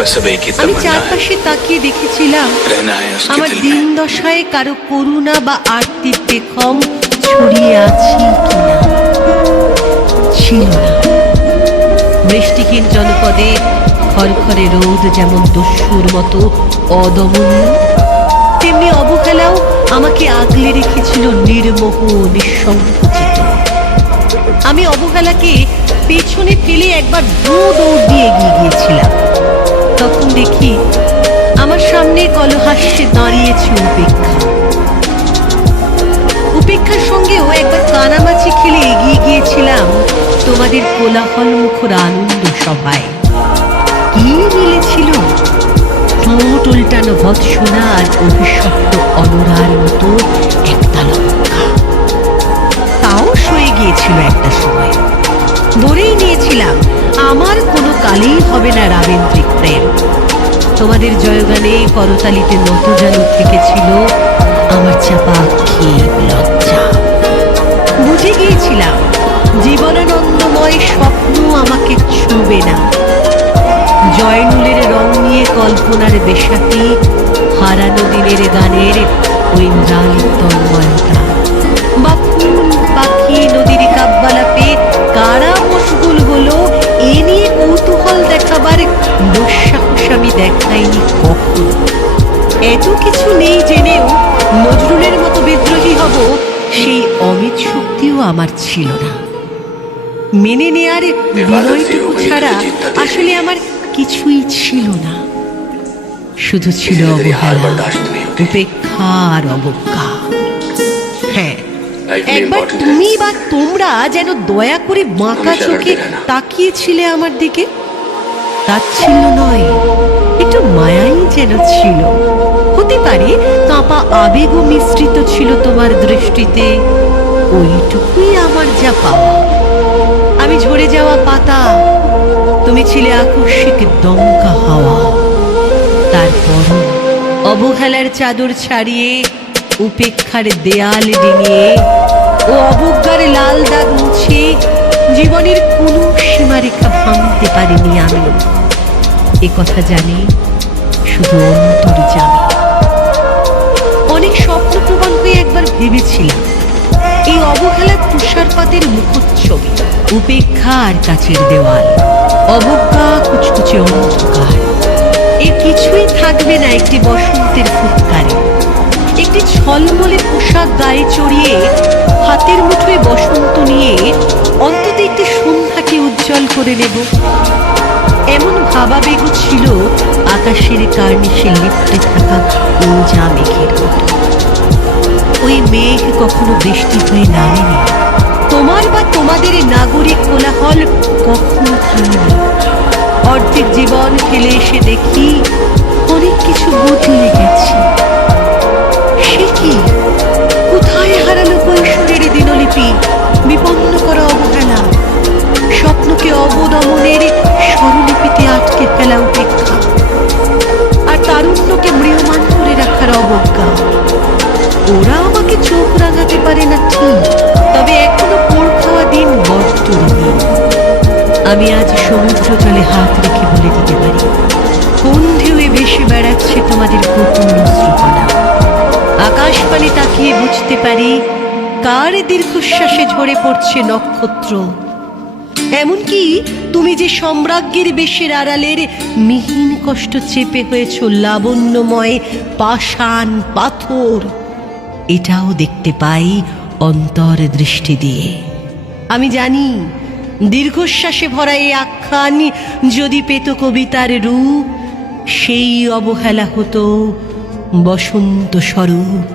আমি চারপাশে তাকিয়ে দেখেছিলাম আমার দিন দশায় কারও করুণা বা আর্তির পেখম ছড়িয়ে আছে কিনা? ছিল না। বৃষ্টিহীন জনপদে খড়খড়ে রোদ যেমন দস্যুর মতো অদমনীয় তেমনি অবহেলাও আমাকে আগলে রেখেছিল নির্মোহ নিঃসংকুচিত। আমি অবহেলাকে পেছনে ফেলে একবার দৌড় দিয়ে দেখি, আমার সামনে কলহাস্যে দাঁড়িয়েছে উপেক্ষা। উপেক্ষার সঙ্গেও একবার কানামাছি খেলে এগিয়ে গিয়েছিলাম তোমাদের কোলাহল মুখর আনন্দ সভায়। কি মিলেছিল? ঠোঁট উল্টানো আর অভিশপ্ত মতো তাও সয়ে গিয়েছিল একটা সময়। ধরেই নিয়েছিলাম, আমার কোনো কালেই হবে না রাবেন্দ্রিক প্রেম। তোমাদের জয়গানে করতালিতে নত যেন থেকেছিল আমার চাপা লজ্জা। বুঝে গিয়েছিলাম, জীবনানন্দময় স্বপ্ন আমাকে ছুবে না। জয়নুলের রং নিয়ে কল্পনার বেশাতি হারানো দিনের গানের ওই ঐন্দ্রালিক তন্ময়তা এত কিছু নেই জেনেও নজরুলের মতো বিদ্রোহী হব সেই অমিত শক্তিও আমার ছিল না। মেনে নেয়ার বিনয়টুকু ছাড়া আসলে আমার কিছুই ছিল না। শুধু ছিল অবহেলা উপেক্ষা আর অবজ্ঞা। হ্যাঁ একবার তুমি বা তোমরা যেন দয়া করে বাঁকা চোখে তাকিয়েছিলে আমার দিকে তাচ্ছিল্য নয়। একটু মায়া যেন ছিল। হতে পারে কাঁপা আবেগ মিশ্রিত ছিল তোমার দৃষ্টিতে। ওইটুকুই আমার যা পাওয়া। আমি ঝরে যাওয়া পাতা। তুমি ছিলে আকস্মিক দমকা হাওয়া। তারপর অবহেলার চাদর ছাড়িয়ে, উপেক্ষার দেয়াল ডিঙিয়ে ও অবজ্ঞার লাল দাগ মুছে জীবনের কোনো সীমারেখা ভাঙতে পারিনি আমি। এ কথা জানি শুধু অন্তর জানি অনেক স্বপ্ন প্রমাণ হয়ে একবার ভেবেছিলাম, এই অবহেলার তুষারপাতের মুখচ্ছবি, উপেক্ষা আর কাছের দেওয়াল, অবজ্ঞা, কুচকুচে অন্ধকার। এর কিছুই থাকবে না একটি বসন্তের ফুৎকারে একটি ছলমলে পোশাক গায়ে চড়িয়ে, হাতের মুঠোয় বসন্ত নিয়ে অন্তত একটি সন্ধ্যাকে উজ্জ্বল করে নেব। এমন ভাবাবেগ ছিল আকাশের কার্নিশে লিপ্তে থাকা উঞ্জা মেঘের ওই মেঘ কখনো বৃষ্টি হয়ে নামেনি তোমার বা তোমাদের নাগরিক কোলাহল কখনো থামেনি অর্ধেক জীবন ফেলে এসে দেখি অনেক কিছু বদলে গেছে। সে কি? কোথায় হারালো কৈশোরের দিনলিপি? বিপন্ন করা অবহেলা। স্বপ্নকে অবদমনের স্বরলিপিতে আটকে ফেলা পারে না ঠিক তবে এখনও পোড় খাওয়া দিন বড্ড রঙিন। আমি আজ সমুদ্র জলে হাত রেখে বলে দিতে পারি, কোন ঢেউয়ে ভেসে বেড়াচ্ছে তোমাদের গোপন অশ্রুকণা আকাশ পানে তাকিয়ে বুঝতে পারি, কার দীর্ঘশ্বাসে ঝরে পড়ছে নক্ষত্র? এমনকি তুমি যে সম্রাজ্ঞের বেশের আড়ালের মিহিন কষ্ট চেপে হয়েছ লাবণ্যময় পাষাণ পাথর। এটাও দেখতে পাই অন্তর দৃষ্টি দিয়ে। আমি জানি, দীর্ঘশ্বাসে ভরা এই আখ্যান যদি পেত কবিতার রূপ, সেই অবহেলা হতো বসন্ত স্বরূপ।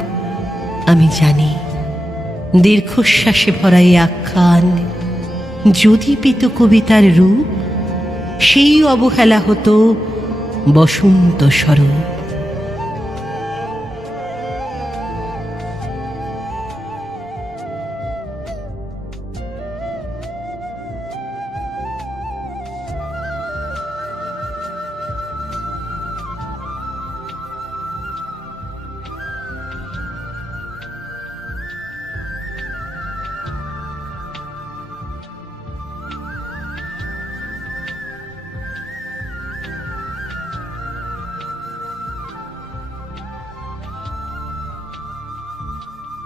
আমি জানি, দীর্ঘশ্বাসে ভরা এই আখ্যান যদি পেত কবিতার রূপ, সেই অবহেলা হতো বসন্ত স্বরূপ।